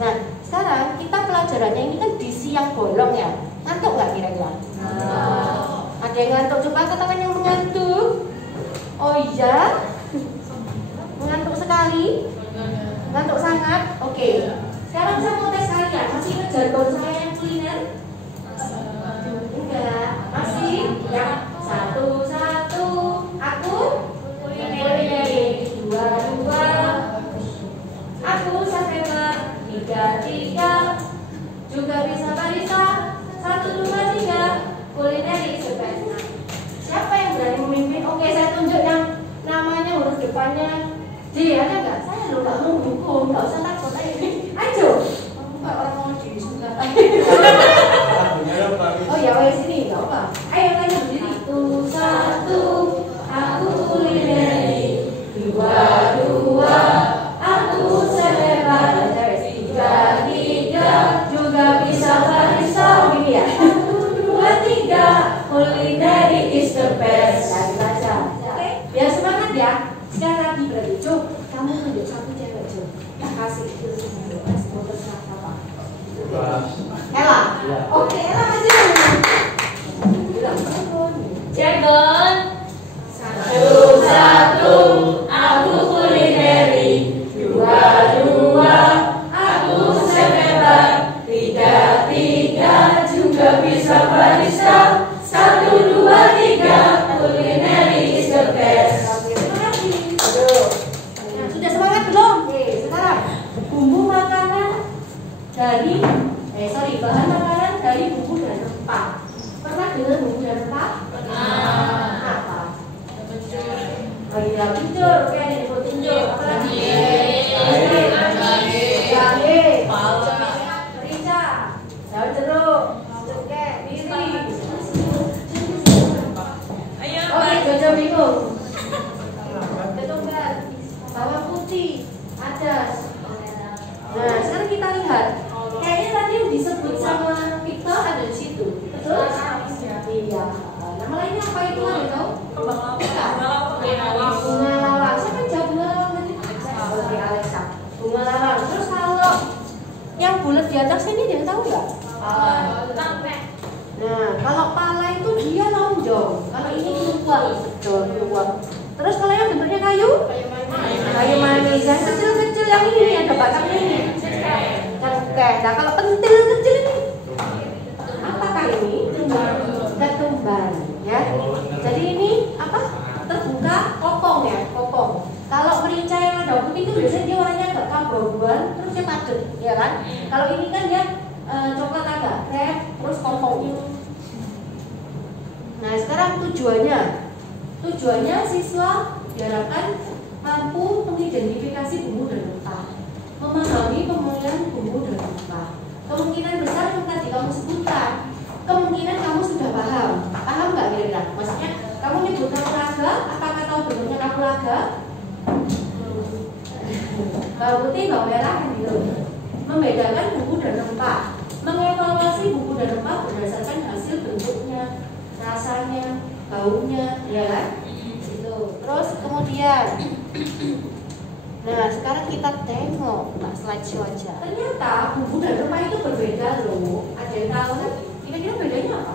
Nah, sekarang kita pelajarannya ini kan di siang bolong ya. Ngantuk nggak kira-kira? Ada yang ngantuk? Coba katakan yang mengantuk. Oh iya? Mengantuk sekali? Ngantuk sangat? Oke. Sekarang saya mau tes kalian. Masih ingat jargon saya yang kuliner? Enggak. Masih? Ya. Satu. Aku kulineri. Dua. Aku chef-chef. Tiga. Juga bisa barista. 1, 2, 3. Kulineri sebetulnya. Siapa yang berani memimpin? Oke, saya tunjuk yang namanya huruf depannya D. Ada nggak? Saya lo nggak mau dukung, nggak usah takut. Ayo. Nggak orang mau disuka. Oh ya, sini nggak apa. Ayo tanya berdiri. 1. Aku kulineri. 2. Aku selebar. 3. Juga bisa barista. Begini ya. 3. Kulineri is the best. Lagi baca. Oke? Biar semangat ya. Sekali lagi berarti Cuk, kamu tunjuk satu cewek Cuk. Kasih itu mau terserah apa? Ella. Oke, Ella maju. Jargon. 1. Aku kulineri. 2. Aku selebar. 3. Juga bisa barista. 1, 2, 3. Kulineri is the best. Nah, sudah semangat belum? Oke, sekarang bumbu makanan dari bahan makanan dari bumbu dan rempah. Pernah dengar bumbu dan rempah? Pernah. Apa? Oh iya, kencur. Oke, ada yang buat kencur. Apa lagi? Jahe, merica, daun jeruk, oke, miri. Oke, Jojo bingung. Ketumbar, bawang putih, adas. Nah, sekarang kita lihat. Kayaknya tadi yang disebut sama Victor ada di situ. Betul? Iya. Nama lainnya apa itu? Ada tahu? Bunga lawang. Siapa jawab bunga lawang tadi? Oke, Alexa. Bunga lawang. Terus kalau yang bulat di atas ini dia tahu nggak? Nah, kalau pala itu dia lonjong. Kalau ini keluar, betul keluar. Terus kalau yang bentuknya kayu manis. Yang kecil-kecil yang ini ada batangnya ini. Cengkeh. Nah, kalau pentil kecil ini, apakah ini? Ketumbar, ya. Jadi ini apa? Terbuka kopong ya, kopong. Kalau merica yang ada putih itu biasanya dia warnanya agak keabu-abuan, terus dia padat, ya kan? Kalau ini kan dia coklat agak krem, terus kopong. Nah, sekarang tujuannya siswa diharapkan mampu mengidentifikasi bumbu dan rempah, memahami pemilihan bumbu dan rempah. Kemungkinan besar yang tadi kamu sebutkan, kemungkinan kamu sudah paham nggak kira-kira? Maksudnya kamu nyebut kapulaga, apakah tahu bentuknya kapulaga? Bawang putih, bawang merah kan gitu. Membedakan bumbu dan rempah, mengevaluasi bumbu dan rempah berdasarkan hasil bentuknya, rasanya, baunya, ya kan? Itu. Terus kemudian, nah sekarang kita tengok, slideshow aja. Ternyata bumbu dan rempah itu berbeda loh. Ada yang tahu kan? Kira-kira bedanya apa?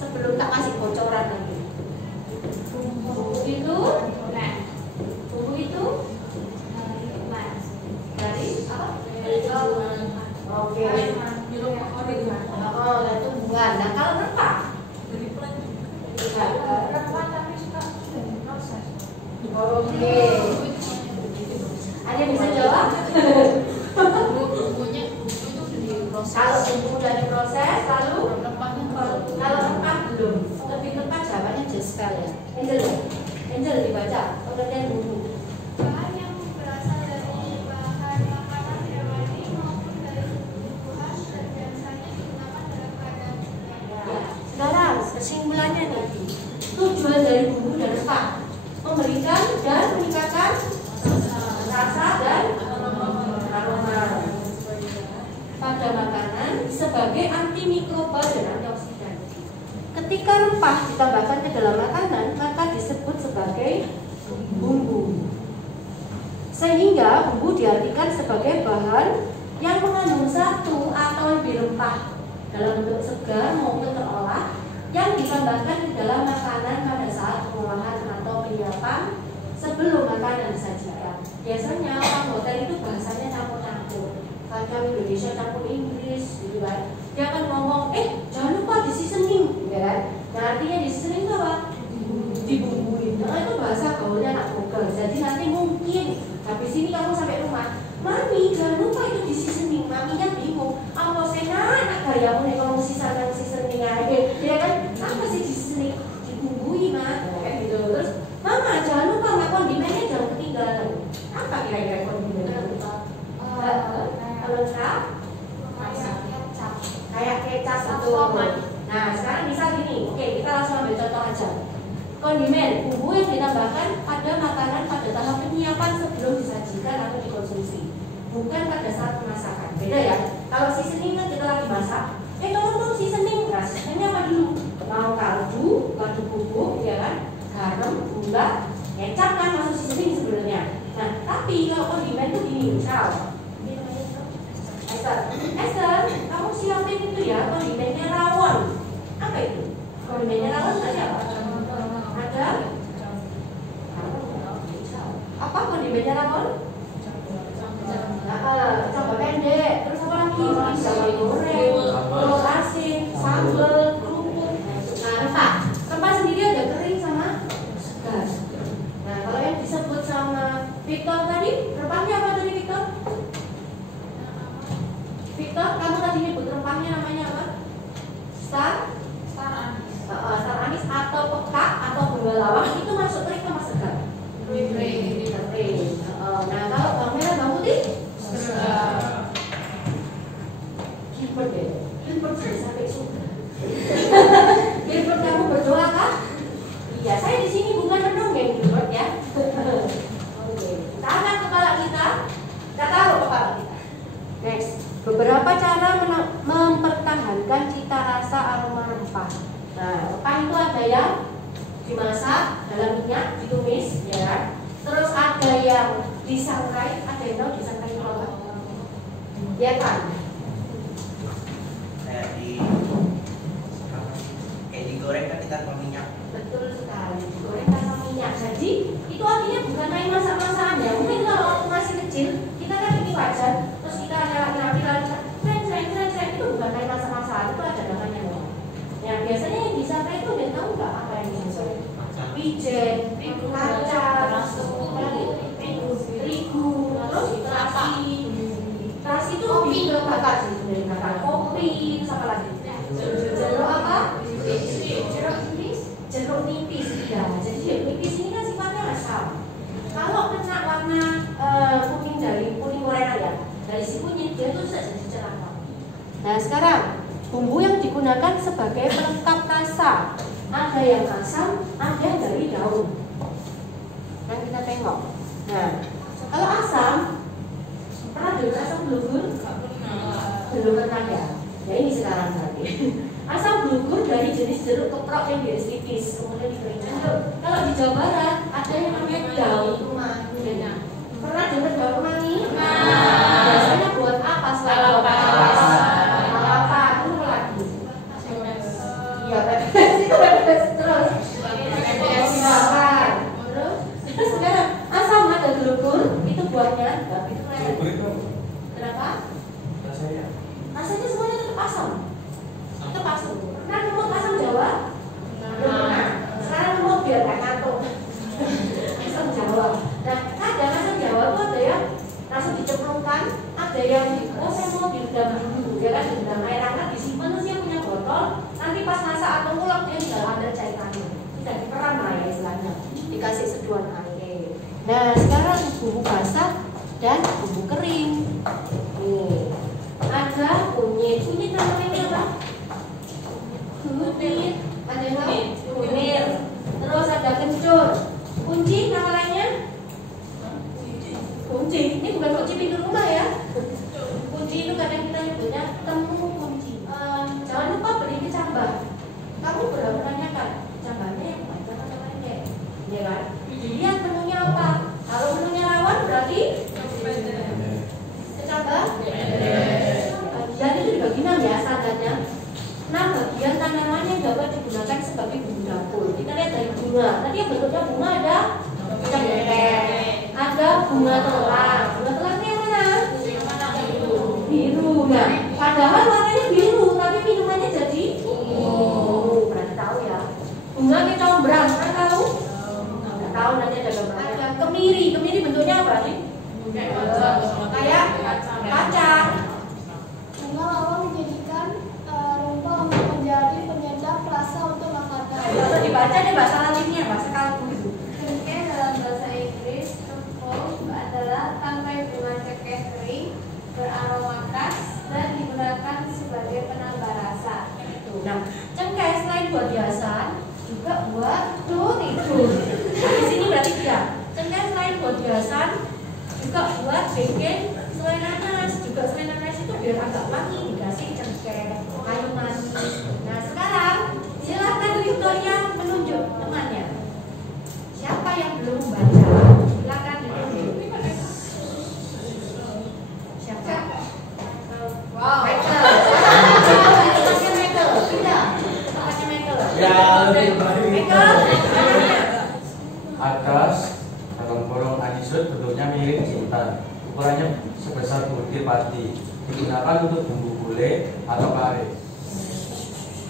Sebelum tak kasih bocoran nanti. Bumbu itu dari apa? Oke. Oh, itu tumbuhan. Nah, kalau rempah? Rempah tapi suka proses. Oke. Ada yang bisa jawab? Bumbunya itu diproses. Kalau bumbu udah diproses, lalu kalau rempah belum. Lebih tepat jawabannya just spell ya. Angel dibaca. Pengertian bumbu. Bahan yang berasal dari bahan makanan hewani maupun dari tumbuhan dan biasanya digunakan dalam keadaan Ya. Sekarang kesimpulannya nih. Tujuan dari bumbu dan rempah memberikan dan meningkatkan rasa dan aroma pada makanan sebagai antimikroba dan antioksidan. Ketika rempah ditambahkan ke dalam makanan, maka disebut sebagai bumbu. Sehingga bumbu diartikan sebagai bahan yang mengandung dalam bentuk segar maupun terolah yang ditambahkan di dalam makanan pada saat pengolahan atau penyiapan sebelum makanan disajikan. Biasanya orang hotel itu bahasanya campur-campur, kadang Indonesia campur Inggris gitu kan. Dia akan ngomong, jangan lupa di seasoning, ya kan? Nah artinya di seasoning itu apa? Dibumbuin. Nah itu bahasa gaulnya anak Google. Jadi nanti mungkin habis ini kamu sampai rumah, mami jangan lupa itu di seasoning. Maminya bingung, apa senang anak gayamu nih kalau seasoning aja, ya kan? Apa sih di seasoning? Dibumbui mah, kayak gitu. Terus mama jangan lupa nggak kondimennya jangan ketinggalan. Apa kira-kira kondimennya? Lengkap. Kayak kecap itu. Nah sekarang misal gini, oke kita langsung ambil contoh aja. Kondimen, bumbu yang ditambahkan pada makanan pada tahap penyiapan sebelum disajikan atau dikonsumsi, bukan pada saat pemasakan. Beda ya. Kalau seasoning kan kita lagi masak, tolong seasoning. Nah seasoningnya apa dulu? Mau kaldu bubuk, ya kan? Garam, gula, kecap kan masuk seasoning sebenarnya. Nah tapi kalau kondimen tuh gini, misal Esther, kamu siapin itu ya kondimennya rawon. Apa itu? Kondimennya rawon tadi apa? Ada? Apa kondimennya rawon? Coba pendek. Terus apa lagi? Sambal goreng, telur asin, sambal, kerupuk. Nah rempah sendiri ada kering sama segar. Nah kalau yang disebut sama Victor tadi, rempahnya apa tadi Victor? Victor, kamu tadi nyebut rempahnya namanya apa? Star anis atau pekak atau bunga lawang itu masuk kering sama segar? Kering. Nah kalau bawang merah bawang putih? Segar. Gilbert deh, Gilbert sampai suka. Gilbert kamu berdoa kah? Iya, saya di sini bukan mendongeng Gilbert ya. Oke, kita angkat kepala kita taruh kepala kita. Next. Beberapa cara mempertahankan cita rasa aroma rempah. Nah, rempah itu ada yang dimasak dalam minyak, ditumis, ya. Terus ada yang disangrai, ada yang tahu disangrai itu apa? Ya kan? Kayak digoreng kan tanpa minyak. Betul sekali, digoreng tanpa minyak. Jadi itu artinya bukan main masak-masakan ya. Mungkin kalau waktu masih kecil kita kan ini wajar. Terus kita nyalain itu bukan main masak-masakan, itu ada namanya loh. Ya biasanya yang disangrai itu udah tahu nggak apa yang disangrai? Wijen, kacang, terigu, terus terasi itu kopi, kopi, terus apa lagi? Jeruk apa? Jeruk nipis, ya. Jadi jeruk nipis ini kan sifatnya asam. Kalau kena warna kuning dari kuning gorengan ya, dari si kunyit dia itu bisa jadi cerah. Nah sekarang bumbu yang digunakan sebagai pelengkap rasa, ada yang asam, ada yang dari daun. Yang kita tengok. Nah kalau asam, pernah dengar asam blugur? Belum pernah ya. Ya ini sekarang berarti. Asam blugur dari jenis jeruk keprok yang diiris tipis, kemudian dikeringkan. Kalau di Jawa Barat ada yang namanya daun kemangi. Pernah dengar daun kemangi? Biasanya buat apa selain lalapan? Itu lagi. Iya, itu terus. Terus sekarang asam ada blugur, itu buatnya itu kenapa? Rasanya semuanya tetap asam. Tetap asam. Pernah nemu asam Jawa? Pernah. Sekarang nemu biar nggak ngantuk. Asam Jawa. Nah, kadang asam Jawa itu ada yang langsung dicemplungkan, ada yang saya mau direndam dulu, ya kan direndam air hangat disimpan terus dia punya botol. Nanti pas masak atau ngulek dia tinggal ada cairannya. Tidak diperam lah ya istilahnya. Dikasih seduhan air. Nah, sekarang bumbu basah dan bumbu kering. Nih. Ada kunyit namanya apa? Kunyit, ada yang tahu? Kunir. Terus ada kencur. Kunci nama lainnya? Kunci. Ini bukan kunci pintu rumah ya. Kunci itu kadang kita nyebutnya temu kunci. Jangan lupa beli kecambah. Kamu berapa tanyakan kecambahnya yang mana atau pendek? Ya kan? Dilihat menunya apa. Kalau menunya rawon berarti kecambah. Dan itu dibagi 6 ya standarnya. bunga. Tadi yang bentuknya bunga ada cengkeh, ada bunga telang. Bunga telangnya yang mana? Biru. Nah, padahal warnanya biru, tapi minumannya jadi ungu. Berarti tahu ya. Bunga kecombrang, kan tahu? Nggak tahu, nanti ada gambarnya. Kemiri bentuknya apa nih? Kayak kacang. Bunga lalu dijadikan rupa untuk menjadi penyedap rasa untuk makanan. Bisa dibaca deh bahasa latinnya, bahasa kalbu itu. Cengkeh dalam bahasa Inggris rhubarb adalah tangkai bunga cengkeh kering beraroma khas dan digunakan sebagai penambah rasa. Nah, cengkeh selain buat hiasan juga buat tidur. Nah, di sini berarti dia. Cengkeh selain buat hiasan juga buat bikin selai nanas. Juga selai nanas itu biar agak wangi dikasih cengkeh, kayu manis. Nah, sekarang silakan Victoria menunjuk temannya. Siapa yang belum membaca? Silakan ditunjuk. Siapa? Wow. Michael. Tempatnya Michael. Tidak. Tempatnya Michael. Ya, lebih baik. Michael. Atas dalam kurung anisut bentuknya mirip jintan. Ukurannya sebesar butir padi. Digunakan untuk bumbu gulai atau kare.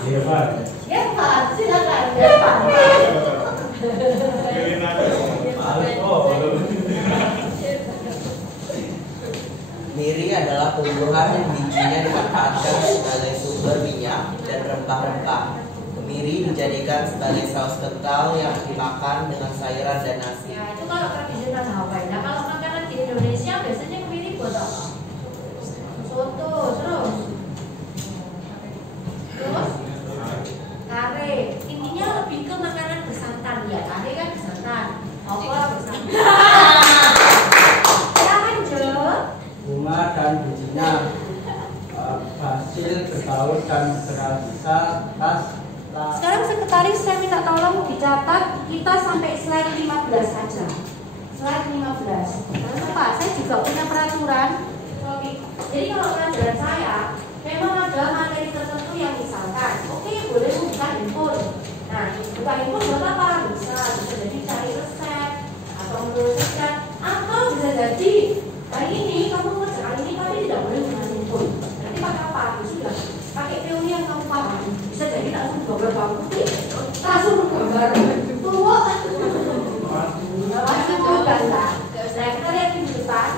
Iya, Pak. Ya Pak, silakan. Ya Pak. Miri adalah tumbuhan yang bijinya dimanfaatkan sebagai sumber minyak dan rempah-rempah. Kemiri dijadikan sebagai saus kental yang dimakan dengan sayuran dan nasi. Ya itu kalau tradisional Hawaii. Nah kalau makanan di Indonesia biasanya kemiri buat apa? Soto, terus kare. Intinya lebih ke makanan bersantan ya. Kare kan bersantan. Opor bersantan. Ya lanjut. Bunga dan bijinya, basil, berbaur dan berhabisa khas. Sekarang sekretaris saya minta tolong dicatat kita sampai slide 15 saja. Slide 15. Jangan lupa, saya juga punya peraturan. Jadi kalau pelajaran saya memang ada materi tertentu yang misalkan, oke, boleh buka handphone. Nah, buka handphone buat apa? Bisa jadi cari resep atau menuliskan, atau bisa jadi hari ini kamu ngerjain ini tapi tidak boleh buka handphone. Nanti pakai apa? Sudah pakai teori yang kamu paham. Bisa jadi langsung gambar bawang putih, langsung gambar tua. Namanya juga kan. Nah, kita lihat di depan.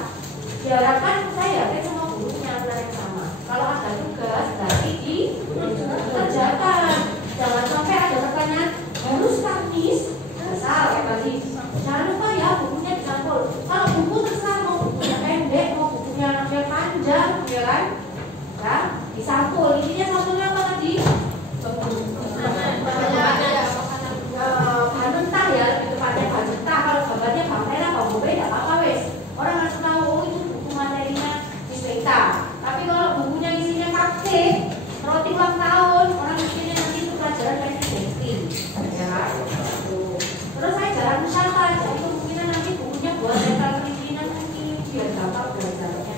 Diharapkan saya yakin semua guru punya aturan yang sama. Kalau ada tugas, berarti dikerjakan. Jangan sampai ada pertanyaan harus Kamis. Misal kayak tadi. Jangan lupa ya bukunya dicampur. Kalau buku terserah mau bukunya pendek, mau bukunya anaknya panjang, ya kan? Nah, disampul. Intinya sampulnya apa tadi? Bahan mentah ya, lebih tepatnya bahan mentah. Kalau gambarnya bahan merah, bahan bobe, tidak apa-apa wes. Orang harus tahu oh, itu buku materinya Isweta. Tapi kalau bukunya isinya cupcake, roti ulang tahun, orang isinya nanti itu pelajaran SDT. Ya kan? Terus saya jarang mencatat, jadi kemungkinan nanti bukunya buat mental perizinan mungkin biar gampang belajarnya.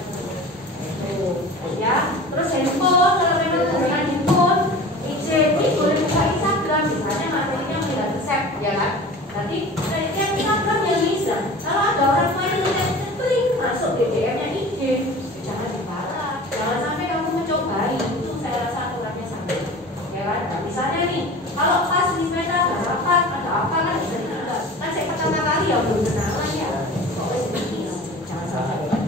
Ya, terus handphone kalau memang menggunakan handphone, ini boleh buka Instagram misalnya materinya melihat resep, ya kan? Nanti yang Instagram yang bisa. Kalau ada orang main klik masuk BBM-nya IG, jangan dibalas, jangan sampai kamu mencobai. Itu saya rasa aturannya sama, ya kan? Nah, misalnya nih, kalau pas di sepeda ada rapat, ada apa kan bisa dibalas. Kan saya pertama kali ya belum kenalan ya, pokoknya seperti itu, jangan sampai.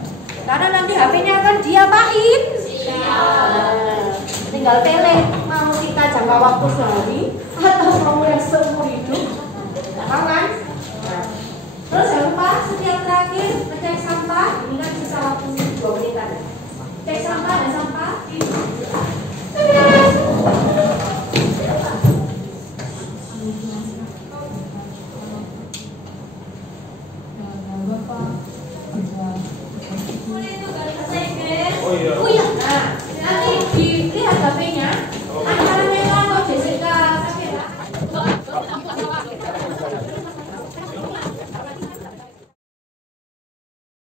Karena nanti HP-nya akan diapain? Tinggal tele, mau kita jangka waktu sehari atau mau yang seumur hidup, gampang kan? Nah, terus jangan lupa setiap terakhir ngecek sampah, ini kan bisa waktu 2 menitan. Cek sampah dan sampah di Boleh itu bahasa Inggris. Oh iya.